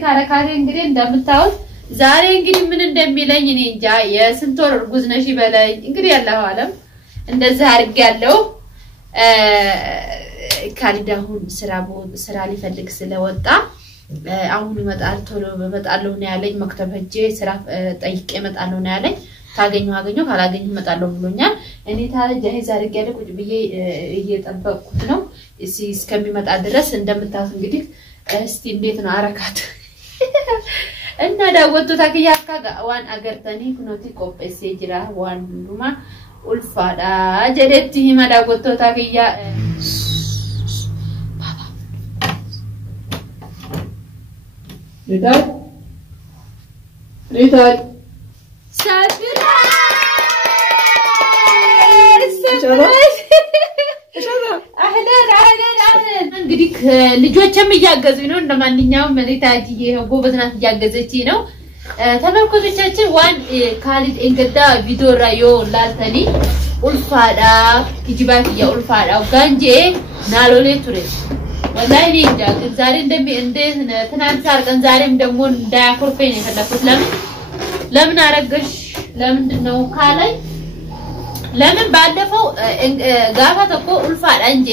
ካረካሪ እንግዲህ እንደምታውስ ዛሬ እንግዲህ ምን እንደሚለኝ እኔ እንጃ የስንት ወር እርጉዝ ነሽ ይበለኝ እንግዲህ ያለው ዓለም እንደዛ አርጋለው ካሊዳሁን ስራ ሊፈልግ ስለወጣ አሁን ይመጣል ቶሎ በመጣለው ነው ያለኝ መክተብ ሄጄ ስራ ጠይቄ እመጣለሁ ነው ያለኝ ታገኘው ካላገኘው እመጣለሁ ብሎኛል እኔ ታዲያ ጃሂዝ አርጋለሁ ቁጭ ብዬ እየጠበቅኩት ነው እስከሚመጣ ድረስ እንደምታውስ እንግዲህ እስቲ እንዴት ነው አረካት እና ዳወቱ ታከያካ ዋን አገርተኒ ኩኖቲ ቆጴሴ ጅራ ዋን ሁሉማ ኡልፋዳ ጀደቲ ሂማ ዳወቱ ታከያ ሪታይ ሳድራ اهلا እንግዲህ ልጆችም እያገዙኝ ነው እንደማንኛውም መሪታጂዬ ጎበዝናት እያገዘችኝ ነው ተመልካቾቻችን ዋን ካሊድ እንገዳ ቪዲዮ ራዮ ላልተኒ ኡልፋዳ ይጅባኪያ ኡልፋዳ ጋንጄ ናሎሌ ቱሬ ወላሂ እንጃ ዛሬ እንዴት ትናንት ሳርቀን ዛሬም ደግሞ እንዳያኮርፈኝ ነው የፈለኩት ለምን አረገሽ ለምንድነው ካላይ ለምን ባለፈው ጋፋ ተቆ ኡልፋዳ እንጂ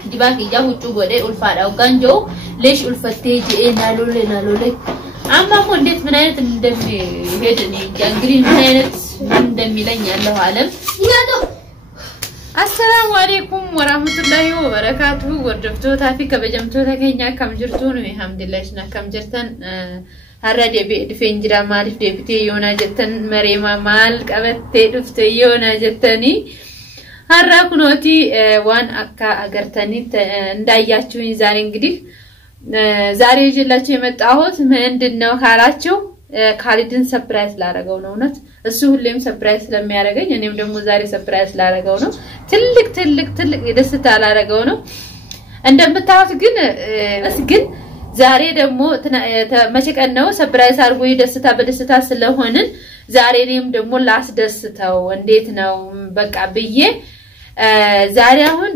ክዲባክ ይያውጩ ወደ ኡልፋዳው ጋንጆ ለሽ ኡልፈቴጂ ናሎሌ አማሞ እንዴት ምን አይነት እንደሚሄድ ነው እንግዲህ ምን አይነት እንደሚለኝ ያለው ዓለም ይያለው አሰላሙ አለይኩም ወራህመቱላሂ ወበረካቱ ወርደፍቶ ታፊ ከበጀምቶ ተገኛ ከምጅርቱ ነው አልሐምዱሊላህና ከምጅርተን አራዴ ዲፌንጅራ ማሪፍ ዴፒቲ ዮና ጀተን መሬማ ማል ቀበቴ ዱፍተ ዮና ጀተኒ አራኩኖቲ ዋን አካ አገርተኒ እንዳያችሁኝ ዛሬ እንግዲህ ዛሬ ይዤላችሁ የመጣሁት ምንድነው ካላችሁ ካሊድን ሰርፕራይዝ ላረጋው ነው እውነት እሱ ሁሌም ሰርፕራይዝ ስለሚያረጋኝ እኔም ደግሞ ዛሬ ሰርፕራይዝ ላረጋው ነው ትልቅ የደስታ ላረጋው ነው እንደምታውቁት ግን ዛሬ ደግሞ መቼቀን ነው ሰርፕራይዝ አርጎ ይደስታ በደስታ ስለሆነ ዛሬ እኔም ደግሞ ላስደስተው እንዴት ነው በቃ ብዬ ዛሬ አሁን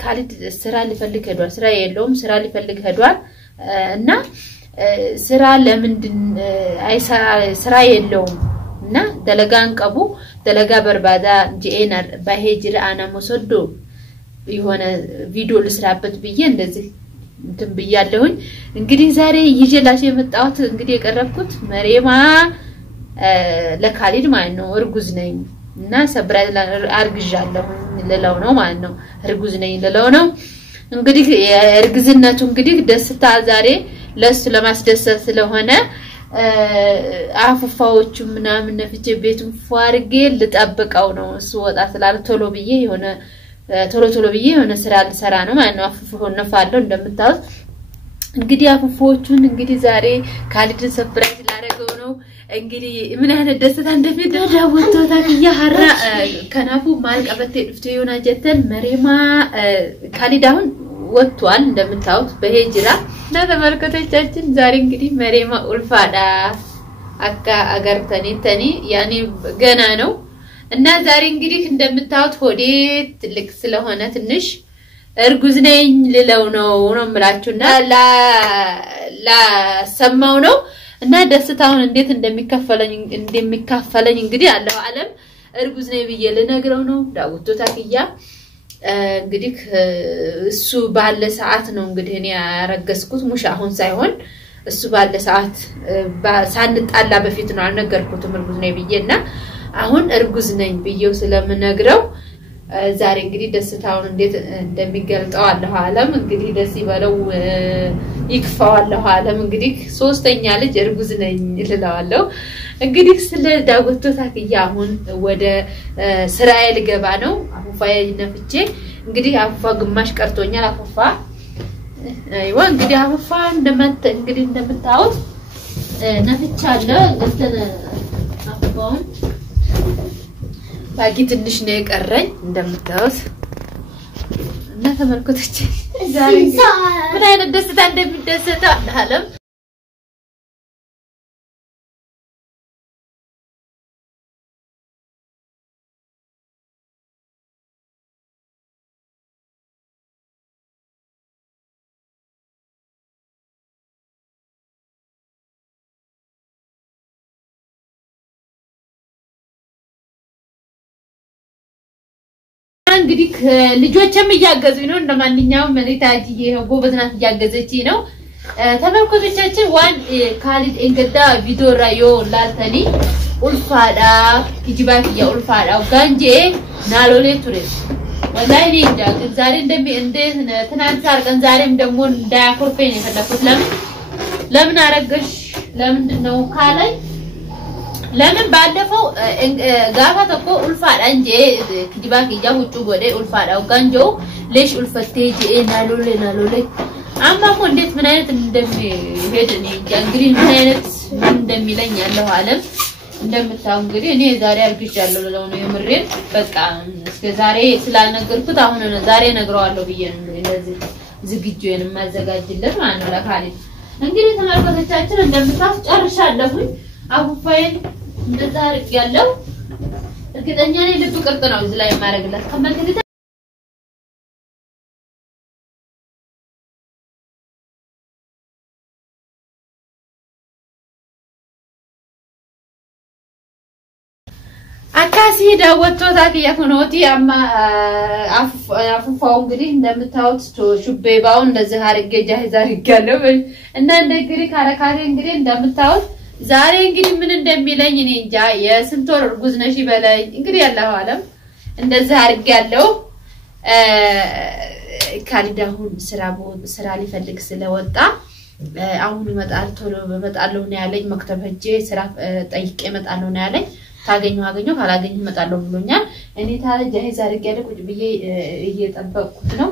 ካሊድ ስራ ሊፈልግ ሄዷል ስራ የለውም ስራ ሊፈልግ ሄዷል እና ስራ ለምንድን ስራ የለውም እና ደለጋን ቀቡ ደለጋ በርባዳ ጂኤና ባሄጅራ አና መሰዶ የሆነ ቪዲዮ ልስራበት ብዬ እንደዚህ እንትን ብያለሁኝ እንግዲህ ዛሬ ይዤላችሁ የመጣሁት እንግዲህ የቀረብኩት መሬማ ለካሊድ ማለት ነው እርጉዝ ነኝ እና ሰብራይዝ አርግዣለሁ ለለው ነው ማለት ነው እርጉዝ ነኝ ለለው ነው እንግዲህ እርግዝነቱ እንግዲህ ደስታ ዛሬ ለሱ ለማስደሰት ስለሆነ አፉፋዎቹ ምናምን ነፍቼ ቤቱን ፏርጌ ልጠብቀው ነው እሱ ወጣ ስላለ ቶሎ ብዬ የሆነ ስራ ልሰራ ነው ማለት ነው አፉፉ ነፋለው እንደምታውቁት እንግዲህ አፉፉዎቹን እንግዲህ ዛሬ ካሊድን ሰርፕራይዝ ላረገው ነው እንግዲህ ምን አይነት ደስታ እንደሚደዳ ወጥቶታ ይያራ ከናፉ ማልቀበቴ ድፍቶ ዮና ጀተን መሬማ ካሊዳውን ወጥቷል እንደምታውቁት በሄጅራ ለተመልካቾቻችን ዛሬ እንግዲህ መሬማ ኡልፋዳ አካ አገርተኒ ያኔ ገና ነው እና ዛሬ እንግዲህ እንደምታውቁት ሆዴ ትልቅ ስለሆነ ትንሽ እርጉዝ ነኝ ልለው ነው የምላችሁና ላ ሰማው ነው እና ደስታውን እንዴት እንደሚካፈለኝ እንግዲህ አላህ ዓለም እርጉዝ ነኝ ብዬ ልነግረው ነው ዳውቶ ታክያ እንግዲህ እሱ ባለ ሰዓት ነው እንግዲህ እኔ ያረገስኩት ሙሽ አሁን ሳይሆን እሱ ባለ ሰዓት ሳንጣላ በፊት ነው አልነገርኩትም እርጉዝ ነኝ ብዬና አሁን እርጉዝ ነኝ ብዬው ስለምነግረው ዛሬ እንግዲህ ደስታውን እንዴት እንደሚገልጠው አላህ ዓለም እንግዲህ ደስ ይበለው ይክፋው አላህ ዓለም እንግዲህ ሶስተኛ ልጅ እርጉዝ ነኝ ልለዋለሁ እንግዲህ ስለ ዳውቶ ታክያ አሁን ወደ እስራኤል ገባ ነው አፉፋዬ ነፍቼ እንግዲህ አፉፋ ግማሽ ቀርቶኛል አፉፋ አይዋ እንግዲህ አፉፋ እንደምታውቁት ነፍቻለሁ እንትን አፉፋውን ባቂ ትንሽ ነው የቀረኝ እንደምታውቁት እና ተመልከቶች ዛሬ ምን አይነት ደስታ እንደሚደሰት ዓለም እንግዲህ ልጆችም እያገዙኝ ነው እንደማንኛውም መሪታጂዬ ጎበዝናት እያገዘችኝ ነው ተመልካቾቻችን ዋን ካሊድ እንገዳ ቪዲዮ ራዮ ላልተኒ ኡልፋዳ ኪጂባክ ያ ኡልፋዳ ጋንጄ ናሎሌ ቱሬ ወላሂ እንጃ ዛሬ እንደ ትናንት አርቀን ዛሬም ደግሞ እንዳያኮርፈኝ የፈለኩት ለምን አረገሽ ለምን ነው ካላይ ለምን ባለፈው ጋፋ ተቆ ኡልፋዳ እንጂ ኪጂባክ ያ ሁጩ ጎዴ ኡልፋዳ ጋንጆ ለሽ ኡልፈቴጂ ናሎሌ አማሞ እንዴት ምን አይነት እንደሚሄድ እኔ እንግዲህ ምን አይነት እንደሚለኝ ያለው ዓለም እንደምታው እንግዲህ እኔ ዛሬ አርግቻለሁ ለለው የምሬን በቃ እስከ ዛሬ ስላልነገርኩት አሁን ነው ዛሬ ነግረዋለሁ ብዬ ነው እንደዚህ ዝግጁን ማዘጋጅለት ማለት ነው ለካሊ እንግዲህ ተመልካቾቻችን እንደምታው ጨርሻለሁ አቡፋይን እንደዛ አርግያለሁ እርግጠኛ ነኝ ልብ ቅርጥ ነው እዚህ ላይ ማረግላት ከመንገድ አካሲ ዳወቶ ታኪያ ኮኖቲ አማ አፉፋው እንግዲህ እንደምታውት ሹቤባው እንደዚህ አርጌ ጃሂዛ ይጋለው እና እንደግሪ ካረካሪ እንግዲህ እንደምታውት ዛሬ እንግዲህ ምን እንደሚለኝ እኔ እንጃ የስንት ወር እርጉዝ ነሽ በላይ እንግዲህ ያለው ዓለም እንደዚህ አርጋለው ካሊዳሁን ስራ ሊፈልግ ስለወጣ አሁን ይመጣል ቶሎ በመጣለው ነው ያለኝ መክተብ ሄጄ ስራ ጠይቄ መጣለው ነው ያለኝ ታገኘው ካላገኘው መጣለው ብሎኛል እኔ ታለ ጃሂዝ አርጋለ ቁጭ ብዬ እየጠበቅኩት ነው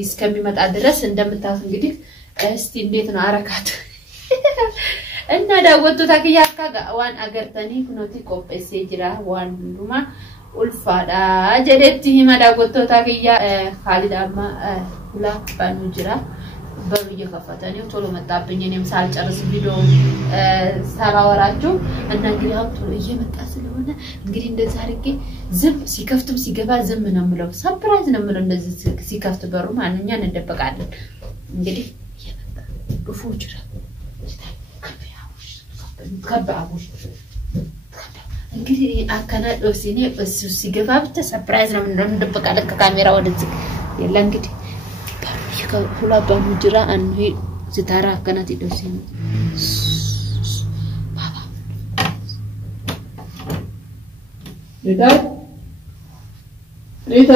እስከሚመጣ ድረስ እንደምታስ እንግዲህ እስቲ እንዴት ነው አረካት እና ዳወቶ ታኪያ ዋን አገርተኒ ኩኖቲ ቆጴሴ ጅራ ዋን ዱማ ኡልፋዳ ጀደቲ ሂማ ዳወቶ ታኪያ ካሊዳማ ሁላ ባኑ ጅራ በሩየ ከፈተኔው ቶሎ መጣብኝ እኔም ሳልጨርስ ቪዲዮ ሳላወራችሁ እና እንግዲህ ቶሎ እየመጣ ስለሆነ እንግዲህ እንደዛ አርጌ ዝም ሲከፍትም ሲገባ ዝም ነው የምለው ሰርፕራይዝ ነው የምለው እንደዚህ ሲከፍት በሩ ማንኛን እንደበቃለን እንግዲህ እየመጣ ዱፉ ጅራ ከባቡሽ እንግዲህ አከናዶ ሲኔ እሱ ሲገባ ብቻ ሰርፕራይዝ ነው እንደበቃለን ከካሜራ ወደዚህ የለ እንግዲህ ሁላ ባሙጅራ አንሂ ሲታራ አከናት ይደርሰኝ ባባ ሪታ